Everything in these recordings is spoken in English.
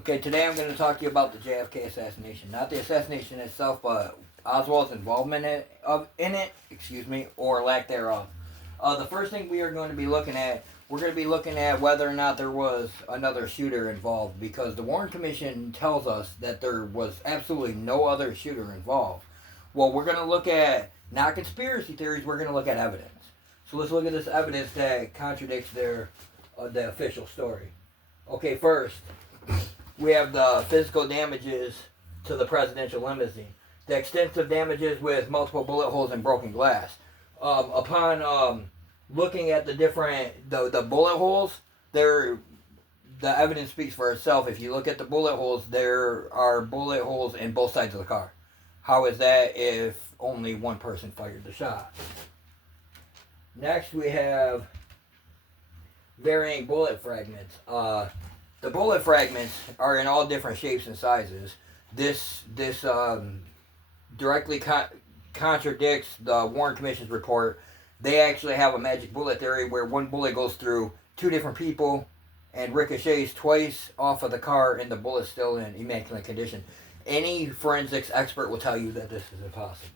Okay, today I'm going to talk to you about the JFK assassination. Not the assassination itself, but Oswald's involvement in it, or lack thereof. The first thing we are going to be looking at, we're going to be looking at whether or not there was another shooter involved, because the Warren Commission tells us that there was absolutely no other shooter involved. Well, we're going to look at, not conspiracy theories, we're going to look at evidence. So let's look at this evidence that contradicts the official story. Okay, first, we have the physical damages to the presidential limousine. The extensive damages with multiple bullet holes and broken glass. Upon looking at the bullet holes, the evidence speaks for itself. If you look at the bullet holes, there are bullet holes in both sides of the car. How is that if only one person fired the shot? Next, we have varying bullet fragments. The bullet fragments are in all different shapes and sizes. This directly contradicts the Warren Commission's report. They actually have a magic bullet theory where one bullet goes through two different people and ricochets twice off of the car, and the bullet's still in immaculate condition. Any forensics expert will tell you that this is impossible.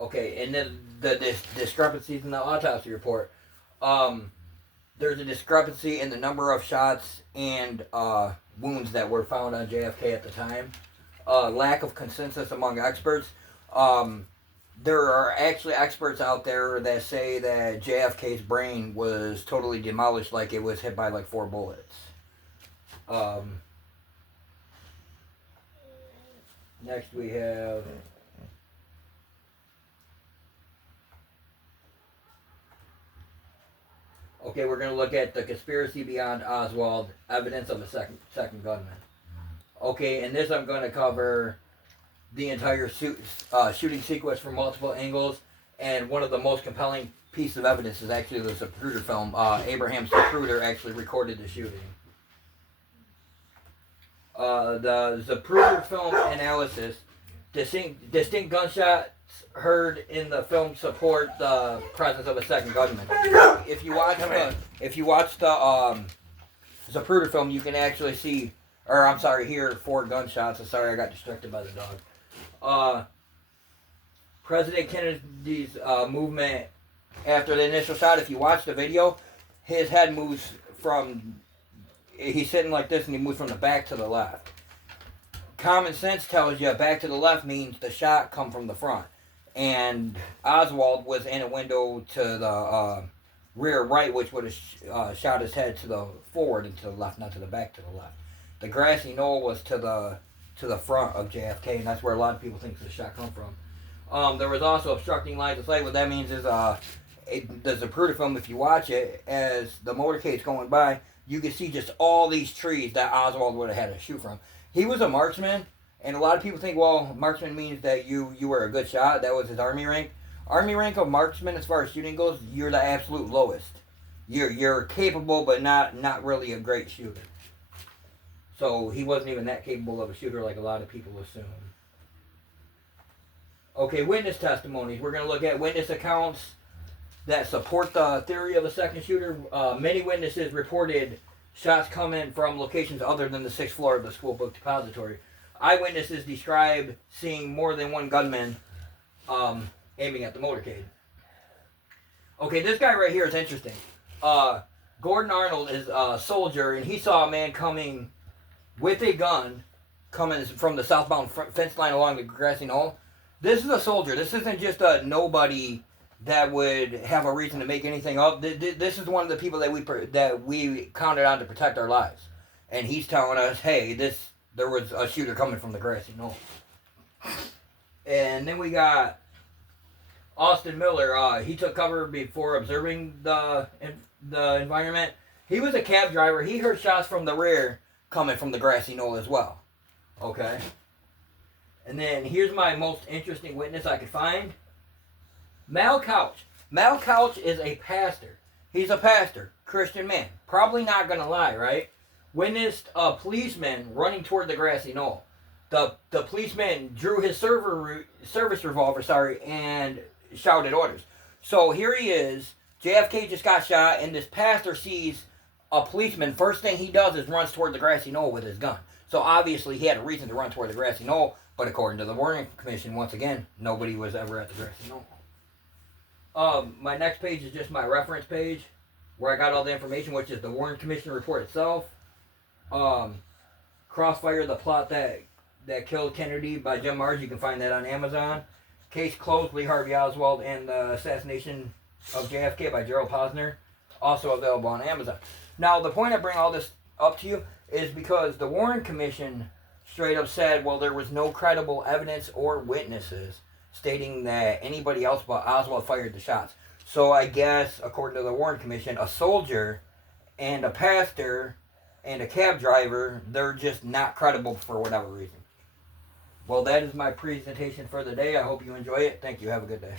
Okay, and then the discrepancies in the autopsy report. There's a discrepancy in the number of shots and wounds that were found on JFK at the time. Lack of consensus among experts. There are actually experts out there that say that JFK's brain was totally demolished, like it was hit by like 4 bullets. Next we have... Okay, we're going to look at the conspiracy beyond Oswald, evidence of a second gunman. Okay, in this I'm going to cover the entire shooting sequence from multiple angles, and one of the most compelling pieces of evidence is actually the Zapruder film. Abraham Zapruder actually recorded the shooting. The Zapruder film analysis, distinct gunshots heard in the film support the presence of a second gunman. If you watch the Zapruder film, you can actually see, hear 4 gunshots. I'm sorry, I got distracted by the dog. President Kennedy's movement after the initial shot, if you watch the video, his head moves he's sitting like this and he moves from the back to the left. Common sense tells you back to the left means the shot come from the front. And Oswald was in a window to the rear right, which would have shot his head to the forward and to the left, not to the back, to the left. The grassy knoll was to the front of JFK, and that's where a lot of people think the shot come from. There was also obstructing lines of sight. What that means is the Zapruder film, if you watch it, as the motorcade's going by, you can see just all these trees that Oswald would have had to shoot from. He was a marksman. And a lot of people think, well, marksman means that you were a good shot. That was his army rank. Army rank of marksman, as far as shooting goes, you're the absolute lowest. You're capable, but not really a great shooter. So he wasn't even that capable of a shooter like a lot of people assume. Okay, witness testimonies. We're going to look at witness accounts that support the theory of a second shooter. Many witnesses reported shots coming from locations other than the 6th floor of the school book depository. Eyewitnesses describe seeing more than one gunman aiming at the motorcade. Okay, this guy right here is interesting. Gordon Arnold is a soldier, and he saw a man coming with a gun coming from the southbound fence line along the grassy knoll. This is a soldier. This isn't just a nobody that would have a reason to make anything up. This is one of the people that we counted on to protect our lives. And he's telling us, hey, there was a shooter coming from the grassy knoll. And then we got Austin Miller. He took cover before observing the environment. He was a cab driver. He heard shots from the rear coming from the grassy knoll as well. Okay. And then here's my most interesting witness I could find. Mal Couch. Mal Couch is a pastor. He's a pastor. Christian man. Probably not going to lie, right? Witnessed a policeman running toward the grassy knoll. The policeman drew his service revolver, and shouted orders. So here he is JFK just got shot, and this pastor sees a policeman. First thing he does is runs toward the grassy knoll with his gun. So obviously he had a reason to run toward the grassy knoll, but according to the Warren Commission, once again, nobody was ever at the grassy knoll. My next page is just my reference page, where I got all the information, which is the Warren Commission report itself. Crossfire, the plot that killed Kennedy by Jim Marrs. You can find that on Amazon. Case closed, Lee Harvey Oswald and the assassination of JFK by Gerald Posner. Also available on Amazon. Now, the point I bring all this up to you is because the Warren Commission straight up said, well, there was no credible evidence or witnesses stating that anybody else but Oswald fired the shots. So I guess, according to the Warren Commission, a soldier and a pastor and a cab driver, they're just not credible for whatever reason. Well, that is my presentation for the day. I hope you enjoy it. Thank you. Have a good day.